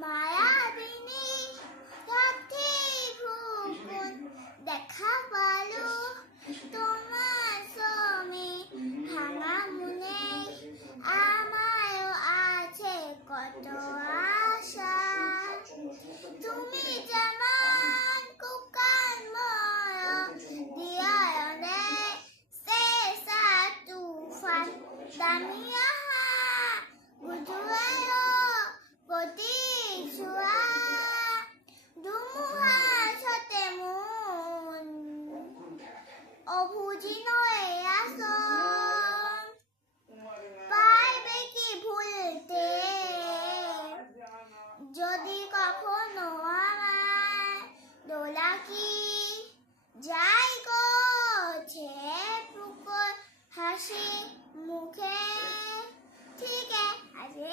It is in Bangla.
মায়াবিনী রাতে ভুবন দেখা পালো তোমার সঙ্গে ভাঙা মনে আমারও আছে কত আশা তুমি যেমন কুকার ময় দিয়ানে শেষা তুফান দামিয়া গুজুয়ায় গতি ছোঁয়া ধুমুহার সাথে মন অবুঝি নয় আসন পারবে কি ভুলতে যদি কখনো আমার দোলা কি যাই গো পুকুর হাসি মুখে ঠিক আছে।